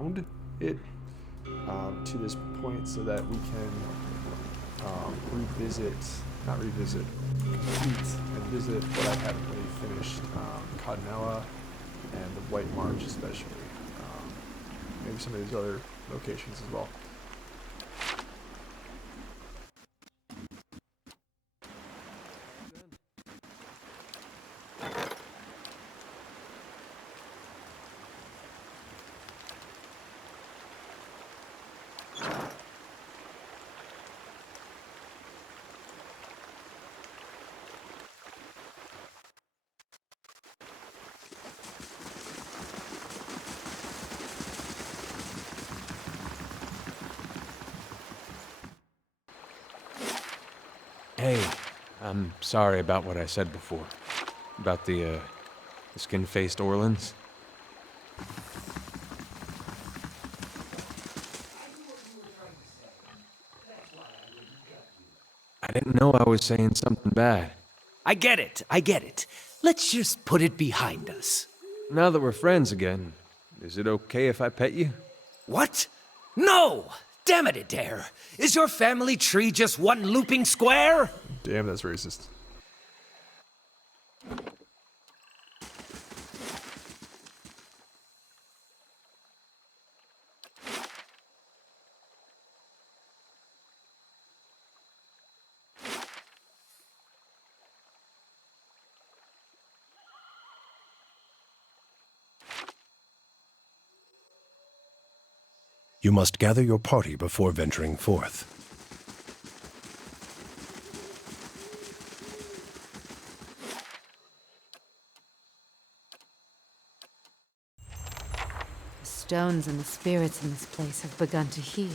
around it to this point so that we can complete and visit what I haven't really finished, Caed Nua and the White March especially. Maybe some of these other locations as well. Hey, I'm sorry about what I said before. About the skin-faced Orlans. I didn't know I was saying something bad. I get it. Let's just put it behind us. Now that we're friends again, is it okay if I pet you? What? No! Damn it, Adair! Is your family tree just one looping square? Damn, that's racist. You must gather your party before venturing forth. The stones and the spirits in this place have begun to heal.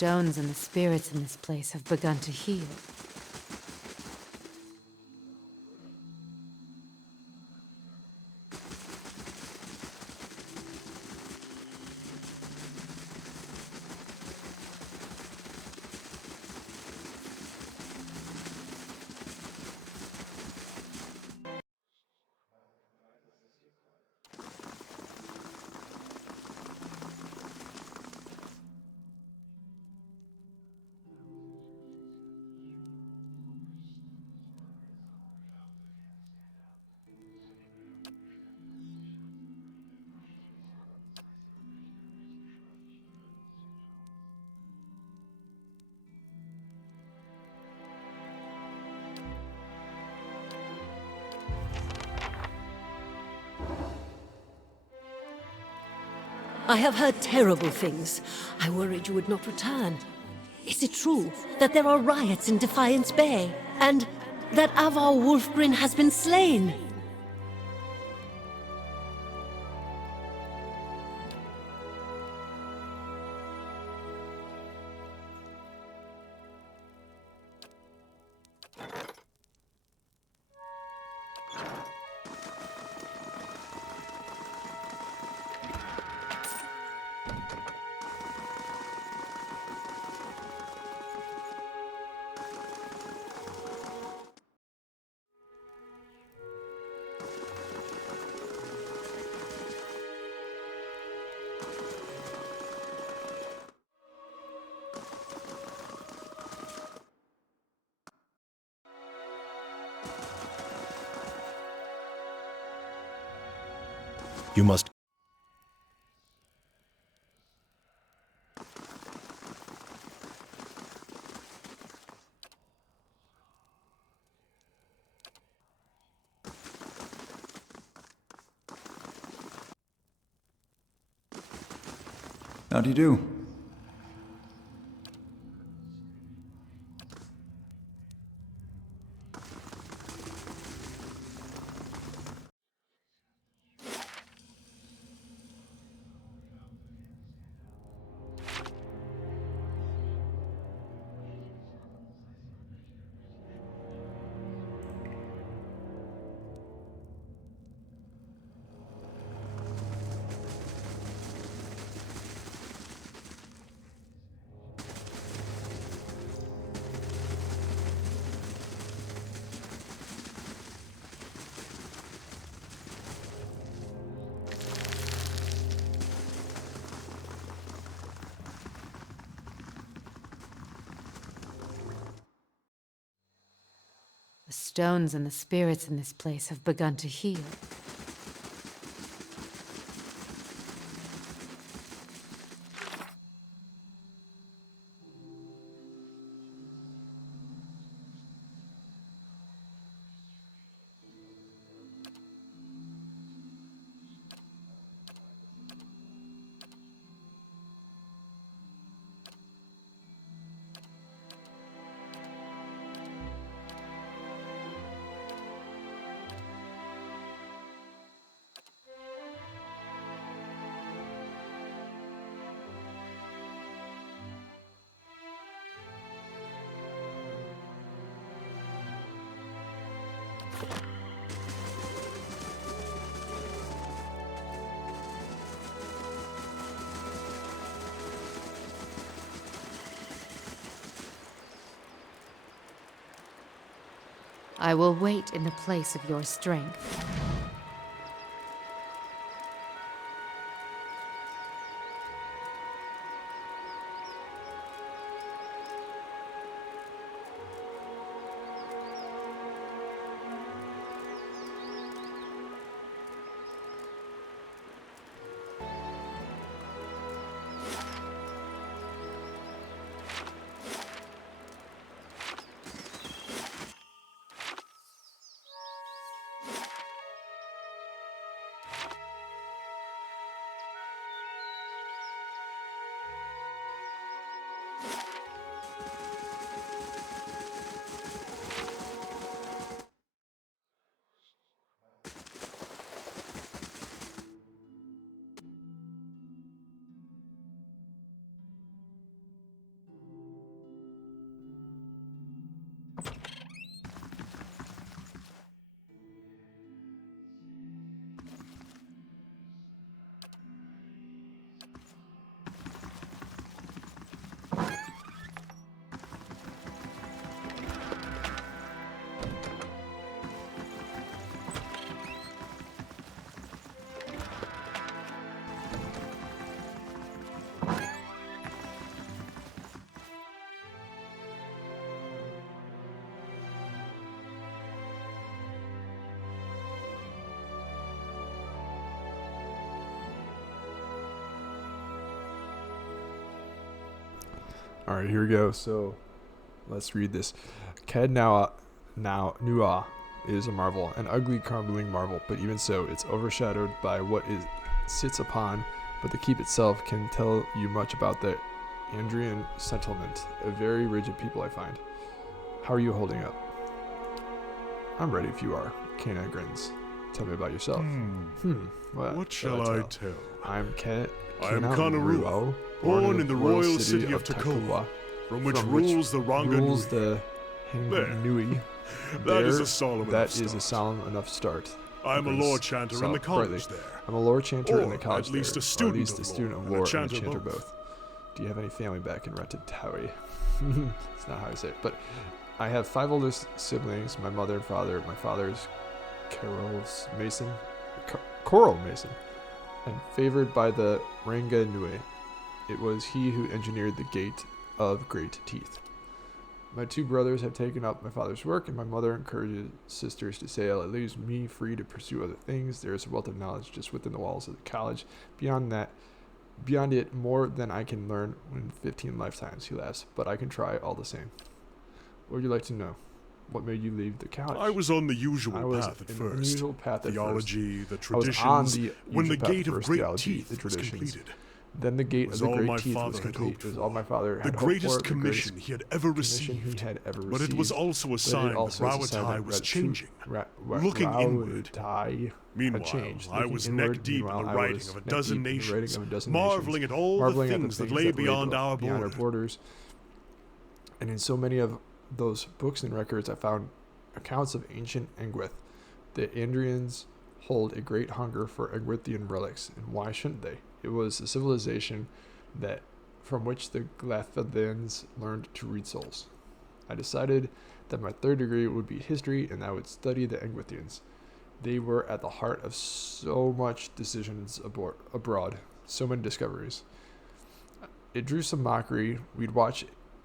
The stones and the spirits in this place have begun to heal. I have heard terrible things. I worried you would not return. Is it true that there are riots in Defiance Bay, and that Avar Wolfgren has been slain? You must. How'd you do? The stones and the spirits in this place have begun to heal. I will wait in the place of your strength. Alright, here we go. So, let's read this. Caed Nua is a marvel, an ugly, crumbling marvel, but even so, it's overshadowed by what it sits upon but the keep itself can tell you much about the Andrian settlement, a very rigid people I find. How are you holding up? I'm ready if you are. Kana grins. Tell me about yourself. What shall I tell? I'm I am Kana Nua, born in the royal city of Tekoa, from which rules the rules Ranga the Nui. That is a solemn enough That is start. a solemn enough start. I am a Agrees. lore chanter in the Soft, college brightly. there. I'm a lore chanter in Or the college at least there, a student or at least of a student of lore lore and a and a chanter chanter both. both. Do you have any family back in Rattatawi? That's not how I say it, but I have 5 older siblings, my mother and father. My father's Coral Mason, and favored by the Ranga Nui. It was he who engineered the Gate of Great Teeth. My 2 brothers have taken up my father's work, and my mother encourages sisters to sail. It leaves me free to pursue other things. There is a wealth of knowledge just within the walls of the college. Beyond it, more than I can learn in 15 lifetimes, he laughs, but I can try all the same. What would you like to know? What made you leave the college? I was on the usual I was path at in first. the usual path at Theology, the I was on traditions. the When the usual path Gate at of first, Great theology, Teeth the was traditions. completed. Then the Gate Was of the all my Great Teeth father was had complete. hoped It was for. all my father The had hoped greatest for, commission he had ever commission received. he had ever But it was received. also a sign also that is a sign Rawatai that was Ratu- changing. Ra- Looking inward. Rawatai Meanwhile, had changed. I Looking was inward, neck deep in the meanwhile, I writing was of a neck dozen deep in the writing nations, of a dozen marveling nations, at all the marveling at things that lay beyond our borders. And in so many of those books and records, I found accounts of ancient Engwith. The Andrians hold a great hunger for Engwithian relics, and why shouldn't they? It was a civilization that from which the Glathadians learned to read souls. I decided that my 3rd degree would be history, and I would study the Engwithians. They were at the heart of so much decisions abroad, so many discoveries. It drew some mockery. We'd watch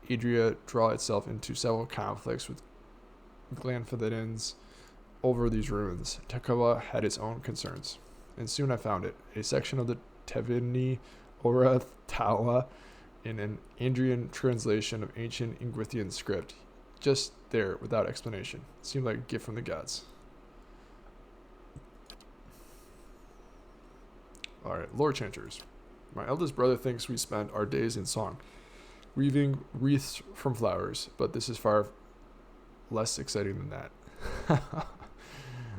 Adria draw itself into several conflicts with Glanfadins over these ruins. Tekoa had its own concerns, and soon I found it. A section of the Tevini Ora Tawa in an Andrian translation of ancient Ingwithian script. Just there, without explanation. It seemed like a gift from the gods. Alright, lore chanters. My eldest brother thinks we spend our days in song, weaving wreaths from flowers, but this is far less exciting than that.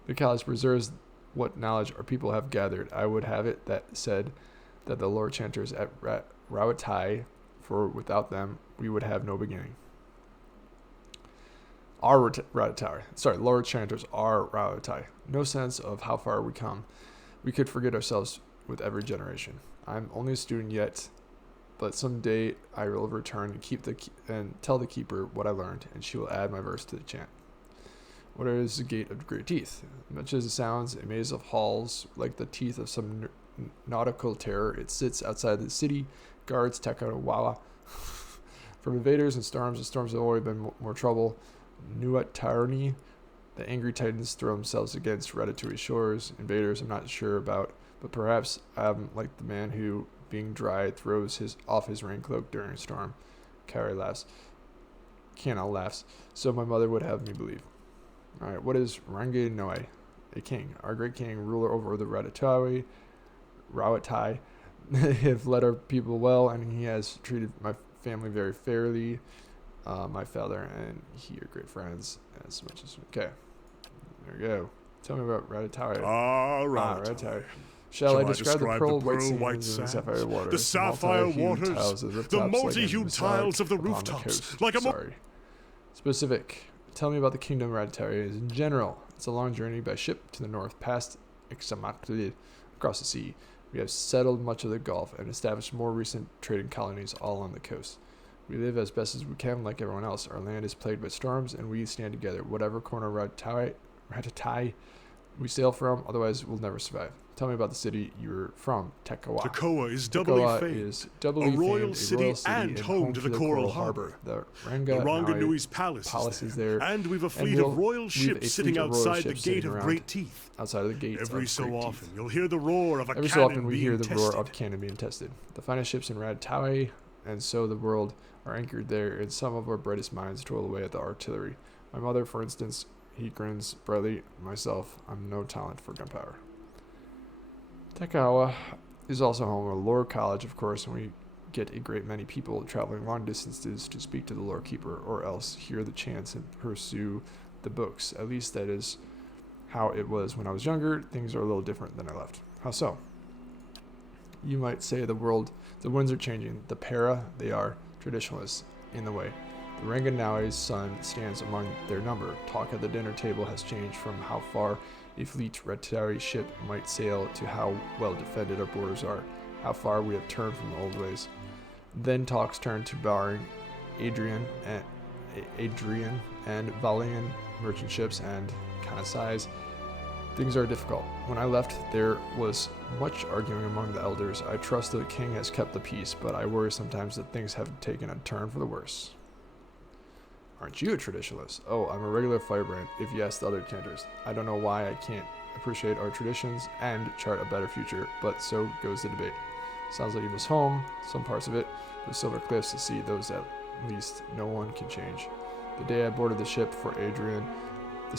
The college preserves what knowledge our people have gathered. I would have it that said that the lore chanters at Rawatai, for without them, we would have no beginning. Our Rawatai. Sorry, lore chanters are Rawatai. No sense of how far we come. We could forget ourselves with every generation. I'm only a student yet, but someday I will return and tell the keeper what I learned, and she will add my verse to the chant. What is the Gate of Great Teeth? Much as it sounds, a maze of halls, like the teeth of some nautical terror, it sits outside the city, guards Takawawa. From invaders and storms, the storms have always been more trouble. Nuatarni, the angry titans throw themselves against Ratatouille shores. Invaders I'm not sure about, but perhaps I'm like the man who, being dry, throws off his rain cloak during a storm. Carrie laughs. Kana laughs. So my mother would have me believe. Alright, what is Rangi Noe? A king. Our great king, ruler over the Rawatai, have led our people well, and he has treated my family very fairly. My father and he are great friends, as much as... Okay, there we go. Tell me about Rawatai. Rawatai. Shall I describe the pearl white white sands and the sapphire waters? The sapphire multi-hued waters, tiles of the rooftops multi-hued like a tiles of the mosaic upon rooftops, coast. like a Sorry. Specific. Tell me about the kingdom of Rattatawi in general. It's a long journey by ship to the north, past Ixamatli, across the sea. We have settled much of the Gulf and established more recent trading colonies all on the coast. We live as best as we can like everyone else. Our land is plagued by storms, and we stand together. Whatever corner of Rattatawi we sail from, otherwise we'll never survive. Tell me about the city you're from, Tekoa. Tekoa is doubly famed. A royal city and home to the Coral Harbor. The Ranga Nui's palace is there. And we've a fleet of royal ships sitting outside the Gate of Great Teeth. Outside of the gate. Every so often, you'll hear the roar of a cannon Every so often, we hear the being roar tested. of cannon being tested. The finest ships in Rattatawi, and so the world, are anchored there, and some of our brightest minds toil away at the artillery. My mother, for instance, he grins brightly. Myself, I'm no talent for gunpowder. Tekawa, is also home of Lore College, of course, and we get a great many people traveling long distances to speak to the Lore Keeper, or else hear the chants and pursue the books. At least that is how it was when I was younger. Things are a little different than I left. How so? You might say the winds are changing. The para, they are traditionalists in the way. The Ranganawi's son stands among their number. Talk at the dinner table has changed from how far a fleet Retari ship might sail to how well defended our borders are, how far we have turned from the old ways. Then talks turn to barring Adrian and Valian merchant ships and Kana size. Things are difficult. When I left, there was much arguing among the elders. I trust the king has kept the peace, but I worry sometimes that things have taken a turn for the worse. Aren't you a traditionalist? Oh, I'm a regular firebrand, if you ask the other cantors. I don't know why I can't appreciate our traditions and chart a better future, but so goes the debate. Sounds like you miss home, some parts of it, the silver cliffs to see those at least no one can change. The day I boarded the ship for Adrian, the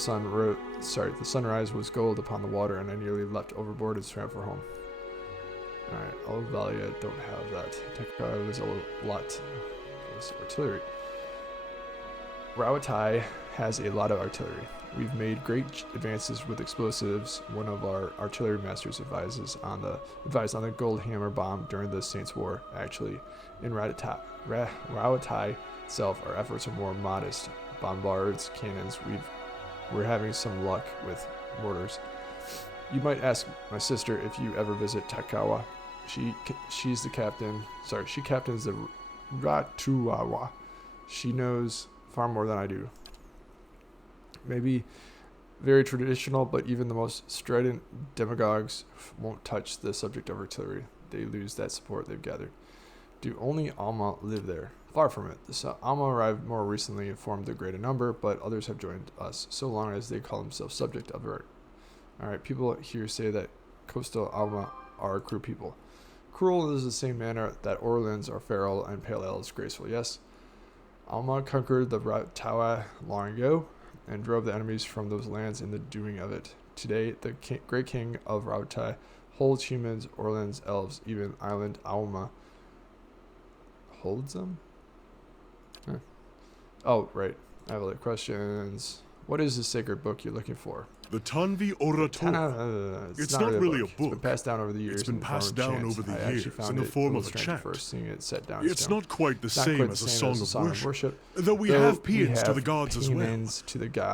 sunrise was gold upon the water, and I nearly leapt overboard and swam for home. Alright, Alvalia don't have that. Tekara was a lot. There's artillery. Rauatai has a lot of artillery. We've made great advances with explosives. One of our artillery masters advised on the gold hammer bomb during the Saints' War. Actually, in Rauatai itself, our efforts are more modest. Bombards, cannons, we're having some luck with mortars. You might ask my sister if you ever visit Takawa. She's the captain. She captains the Ratuawa. She knows far more than I do. Maybe very traditional, but even the most strident demagogues won't touch the subject of artillery. They lose that support they've gathered. Do only Alma live there? Far from it. The Alma arrived more recently and formed a greater number, but others have joined us, so long as they call themselves subject of art. Alright, people here say that coastal Alma are cruel people. Cruel is the same manner that Orleans are feral and Pale Ale is graceful, yes? Alma conquered the Tawa long ago and drove the enemies from those lands in the doing of it. Today, the great king of Rauatai holds humans, Orleans, elves, even island Alma holds them? Oh, right. I have other questions. What is the sacred book you're looking for? The Tanvi Orator. It's not really a book. It's been passed down over the years. It's been passed down over the years in the form of a chant. First seeing it set down. It's not quite the same as a song of worship, though we have paeans to the gods as well.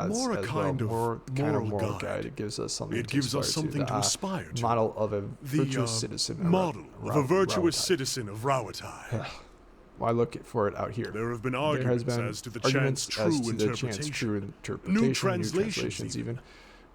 More a kind of moral guide. It gives us something. It gives us something to aspire to. Model of a virtuous citizen. Model of a virtuous citizen of Rauatai. Why look for it out here? There have been arguments as to the chant's true interpretation. New translations even.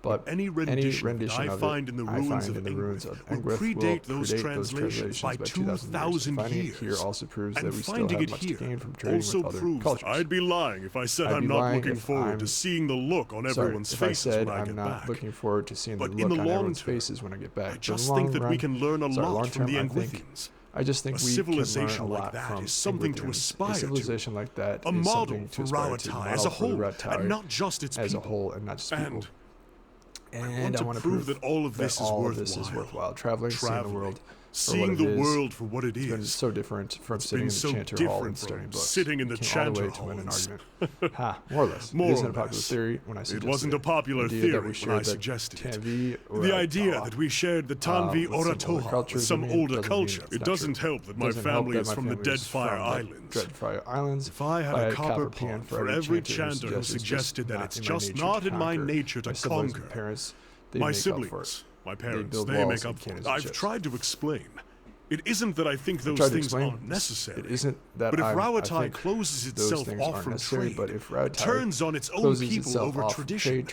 But any rendition that I find in the ruins of England will predate those translations by 2,000 years. Here also proves and that we finding it here also proves I'd be lying if I said I'm not looking forward to seeing the look on everyone's faces when I get back. I'm not looking forward to seeing the look on everyone's faces when I get back. I just think that we can learn a lot from the Engwithians. I just think a civilization like that is something to aspire to. A civilization like that a model for Rauatai as a whole, and not just its people. As a whole, and not just people. And I want to prove that all of this is worthwhile. Traveling, seeing the world for what it is. It's been so different from sitting in the chanter hall and studying books. Sitting in the chanter hall to win an argument. More or less. It isn't a popular theory when I suggested it. wasn't a popular theory when I suggested it. The idea that we shared the Tanvi Oratoha with some older culture. It doesn't help that my family is from the Deadfire Islands. If I had a copper pawn for every chanter who suggested that it's just not in my nature to conquer, my siblings, my parents, they make up for it. I've tried to explain. It isn't that I think those things aren't necessary. It isn't that but if Rauatai closes itself off from trade, turns on its own people over tradition,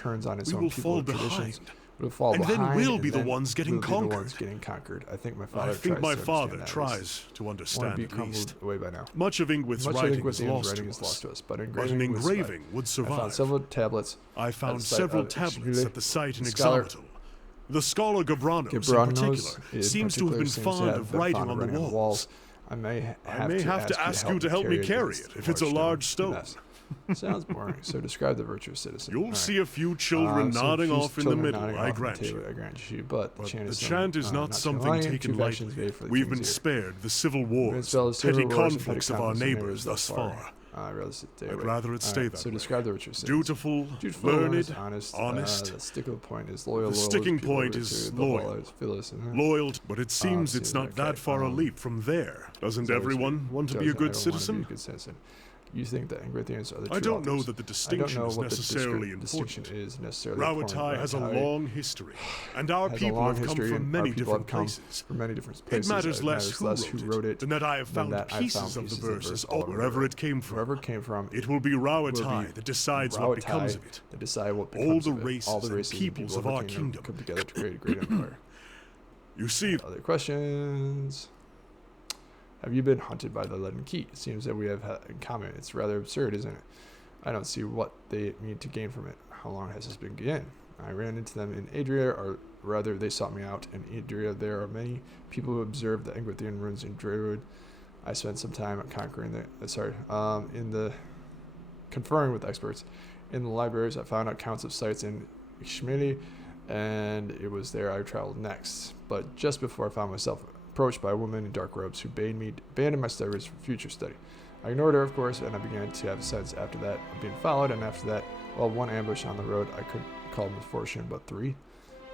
we will fall behind. And then we'll be the ones getting conquered. I think my father tries to understand at least. By now. Much of Ingwith's writing is lost to us, but an engraving would survive. I found several tablets. I found several tablets at the site in Examitl. The scholar Gabranos, in particular, seems to have been fond of writing on the walls. I may have to ask you to help me carry it, if it's a large stone. Sounds boring. So describe the virtuous citizen. You'll All see right. a few children nodding off in the middle, I grant you. But the chant chant is not something taken lightly. We've been spared the civil wars, petty conflicts of our neighbors thus far. I'd rather it stay that way. So describe the virtuous citizen. Dutiful, learned, honest. The sticking point is loyal. The sticking point is loyal. Loyal, but it seems it's not that far a leap from there. Doesn't everyone want to be a good citizen? You think that Angrithians are the true I don't know authors. that the distinction is necessarily important. Rauatai has a long history, and our people have come from many different places. It matters less who wrote it than that I have found pieces of the verses wherever it came from. It will be Rauatai that decides what becomes of it. All the races and peoples of our kingdom come together to create a great empire. You see... Other questions? Have you been hunted by the leaden key? It seems that we have in common. It's rather absurd, isn't it? I don't see what they mean to gain from it. How long has this been going? I ran into them in Adria, or rather they sought me out. In Adria, there are many people who observe the Angrithian ruins in Draywood. I spent some time conquering conferring with experts. In the libraries, I found accounts of sites in Ishmili, and it was there I traveled next. But just before I found myself approached by a woman in dark robes who bade me abandon my studies for future study. I ignored her, of course, and I began to have a sense after that of being followed, and after that, well, one ambush on the road I could call misfortune, but 3.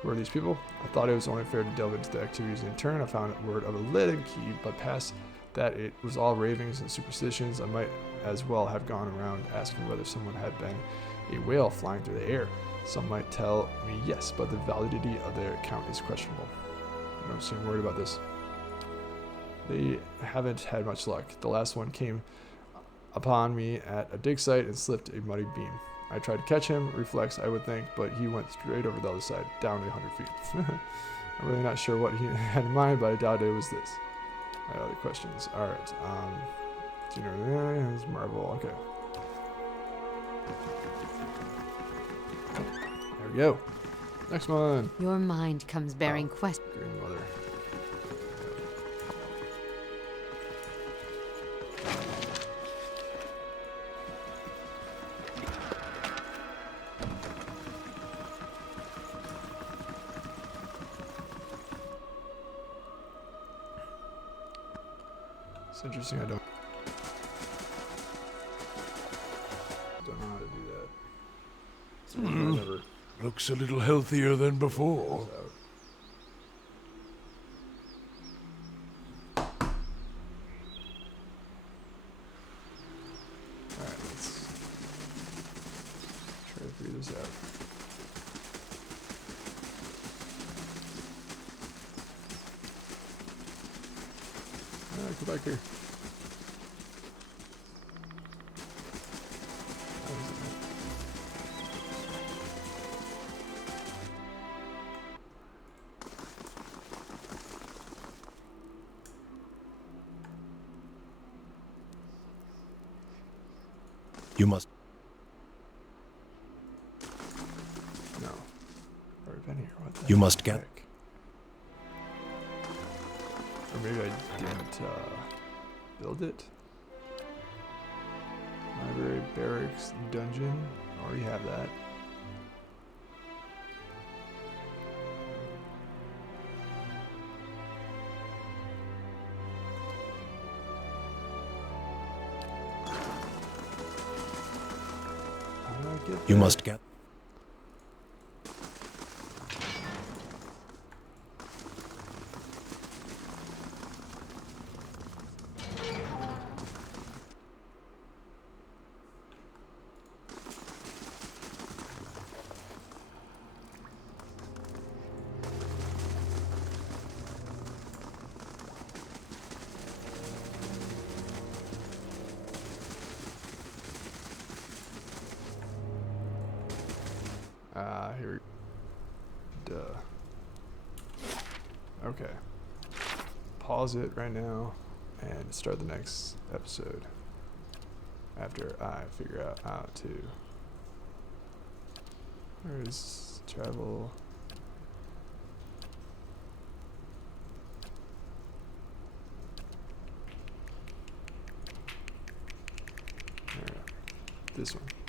Who are these people? I thought it was only fair to delve into the activities in turn. I found word of a leaden key, but past that it was all ravings and superstitions. I might as well have gone around asking whether someone had been a whale flying through the air. Some might tell me yes, but the validity of their account is questionable. I don't seem worried about this. They haven't had much luck. The last one came upon me at a dig site and slipped a muddy beam. I tried to catch him, reflex I would think, but he went straight over the other side, down 100 feet. I'm really not sure what he had in mind, but I doubt it was this. I had other questions. Alright, do you know, it's Marvel, okay. There we go. Next one. Your mind comes bearing questions. Grandmother. It's interesting, I don't know how to do that. I never Looks a little healthier than before. Alright, let's try to figure this out. Go back here. You must. No. Already been here. What the You must get. heck? Or maybe I didn't build it. Library, barracks, dungeon. Already have that. How do I get You there? must get. Here. Duh. Okay. Pause it right now and start the next episode after I figure out how to. Where is travel? Alright. this one.